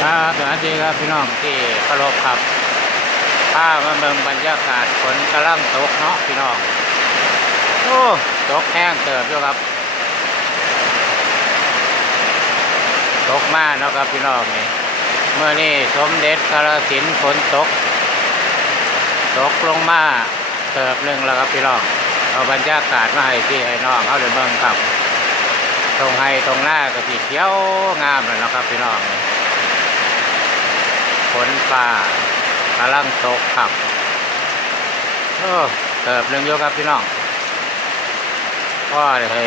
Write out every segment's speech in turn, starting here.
ครับสวัสดีครับพี่น้องที่เคารพครับผ้ามาเมืองบรรยากาศฝนกำลังตกเนาะพี่น้องโอ้ตกแห้งเติบอยู่ครับ ตกมากเนาะครับพี่น้องนี่เมื่อนี้สมเด็จกาลสินฝนตก ตกลงมาเติบหนึ่งแล้วครับพี่น้องเอาบรรยากาศมาให้พี่ให้น้องเอาเลยเมืองครับ ตรงให้ตรงหน้าก็สีเขียวงามเลยเนาะครับพี่น้องนี่ ฝนฟ้ากำลังตกครับโอ้เติบหนึ่องอยู่ครับพี่น้องพ่อให้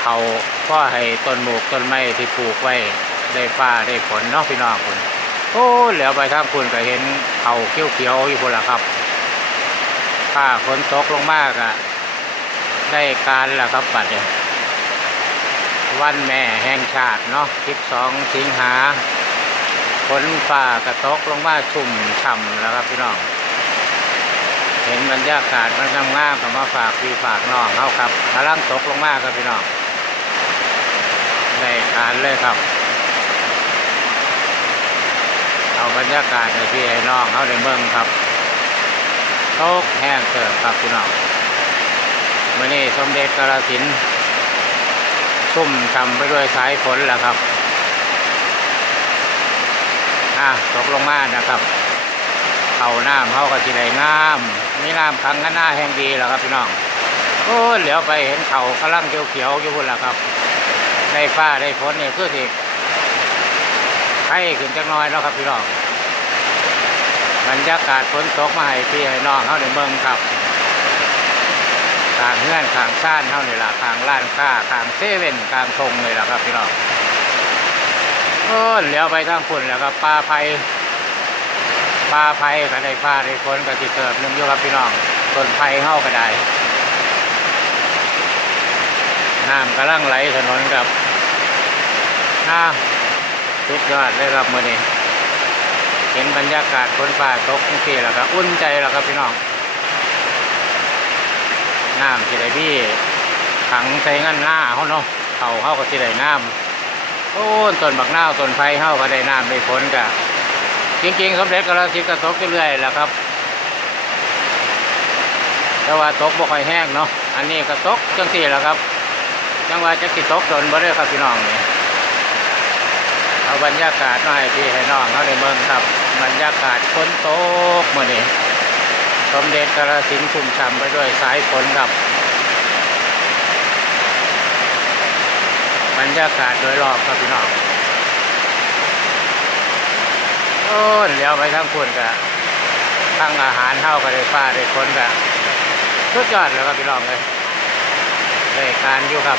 เขาพ่อให้ต้นหมูกต้นไม้ที่ปลูกไว้ได้ฟ้าได้ฝนเนาะพี่น้องคุณโอ้เหลียวไปทางคุณก็เห็นเขาเขียวๆอยู่คนละครับฟ้าฝนตกลงมากอะได้การแล้วครับปัดเนี่ยวันแม่แห่งชาติเนาะ 12 สิงหา ฝนฟ้ากระตกลงมาชุ่มฉ่ำแล้วครับพี่น้อง เห็นบรรยากาศมันงามๆก็มาฝากพี่ฝากน้องเขาครับกำลังตกลงมาครับพี่น้องได้การเลยครับ เอาบรรยากาศในพี่ให้น้องเขาในเมืองครับตกแห้งเกิดครับพี่น้องเมื่อนี้สมเด็จกาลสินชุ่มฉ่ำไปด้วยสายฝนแล้วครับ อะตกลงมานะครับเขาน้ำเขาก็สิได้งามมีน้ำขังกันหน้าแห่งดีแล้วครับพี่น้องโอ้เหลียวไปเห็นเขากำลังเขียวๆอยู่บนแล้วครับ ได้ฟ้าได้ฝนเนี่ยคือสิไข่ขึ้นจักน้อยแล้วครับพี่น้องบรรยากาศฝนตกมาให้พี่ให้น้องเขาในเมืองครับทางเงื่อนทางซ่านเท่านี่ละทางล้านค้าทางเซเว่นทางทงเลยละครับพี่น้อง เออเลี้ยวไปทางฝุ่นแล้วก็ปลาไผ่ปลาไผ่ก็ได้ปลาได้ฝนก็สิเติบนึงอยู่ครับพี่น้องต้นไผ่เฮาก็ได้น้ำกำลังไหลถนนครับน้าสุดยอดเลยครับมื่อนี้ เห็นบรรยากาศฝนฟ้าตกจังซี่แล้วครับอุ่นใจแล้วครับพี่น้องน้ำสิได้พี่ขังใส่งั้นหน้าเขาเนาะเขาเข้าก็สิได้น้ำ โอ้ยต้นบักนาวต้นไผ่เฮาก็ได้น้ำได้ฝนกะจริงๆสมเด็จกระสินธุ์ก็ตกเรื่อยๆแหล้วครับ แต่ว่าตกบ่ค่อยแห้งเนาะอันนี้ก็ตกจังสี่แหล้วครับจังว่าจะสิตกจนบ่ได้ครับพี่น้องนี่เอาบรรยากาศมาให้พี่ให้น้องเขาได้เมืองครับ บรรยากาศฝนตกมื้อนี้สมเด็จกระสินธุ์ชุ่มฉ่ำไปด้วยสายฝนครับ บรรยากาศโดยรอบครับพี่น้องโอ้เลี้ยวไปทั้งคุณกะทั้งอาหารเท่าก็ได้ฟ้าได้คนกะสุดยอดเลยครับพี่น้องเลยได้การอยู่ครับ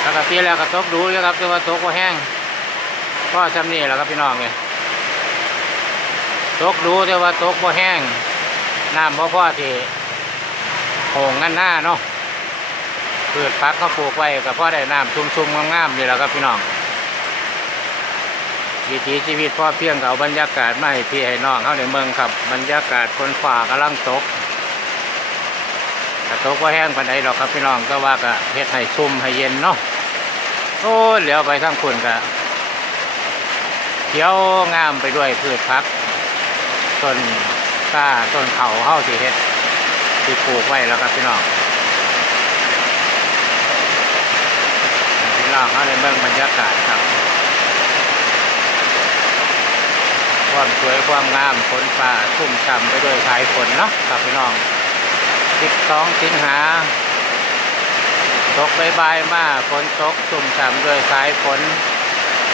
แล้วก็ตีแล้วก็ตกดูเลยครับแต่ว่าตกว่าแห้งก็จำนี่แหละครับพี่น้องเลยตกดูแต่ว่าตกว่าแห้งน้ำพ่อพ่อที่โหงกันหน้าเนาะ พืชพักเขาปลูกไว้ก็เพราะได้น้ำชุ่มๆงามๆนี่แหละครับพี่น้องวิถีชีวิตพ่อเพียงเอาบรรยากาศไมาให้พี่ให้น้องเขาในเมืองครับ บรรยากาศคนฝ่ากำลังตกแต่ตกว่าแห้งปานใดหรอกครับพี่น้องก็ว่าก็เฮ็ดให้ชุ่มให้เย็นเนาะโอ้เหลียวไปทางคุณก็เขียวงามไปด้วยพืชพักต้นกล้าต้นเขาเฮาที่เฮ็ดที่ปลูกไว้แล้วครับพี่น้อง พี่น้อง เขาในเมืองบรรยากาศครับ ความสวยความงามฝนฟ้าชุ่มฉ่ำไปด้วยสายฝนเนาะครับพี่น้อง12สิงหาตกใบายมาฝนตกชุ่มฉ่ำด้วยสายฝน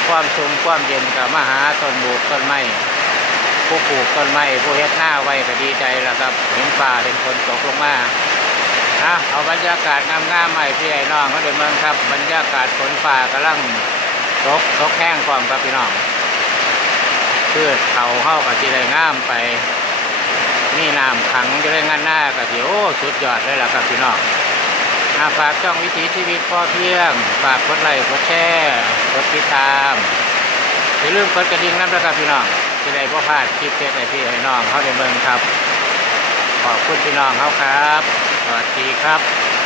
ความชุ่มความเย็นกับมหาต้นบุกต้นไม้ผู้ปลูกต้นไม้ผู้เฮ็ดหน้าไว้ก็ดีใจแล้วครับเห็นฟ้าเห็นฝนตกลงมา นะเอาบรรยากาศงามๆใหม่พี่ไอ้น้องเขาเดินเมืองครับ บรรยากาศฝนฟ้ากำลังตกตกแห้งความครับพี่น้องพืชเขาเข้ากับจีได้งามไปนี่น้ำขังจะได้งานหน้ากับที่โอ้สุดยอดเลยล่ะครับพี่น้องฝากช่องวิถีชีวิตพ่อเพียง ฝากกดไลค์กดแชร์กดติดตามอย่าลืมกดกระดิ่งน้ำนะครับพี่น้องจะได้พ่อพลาดคลิปเด็ดไอพี่ไอ้น้องเขาในเมืองครับ ขอบคุณพี่น้องเขาครับ วัสดีครับ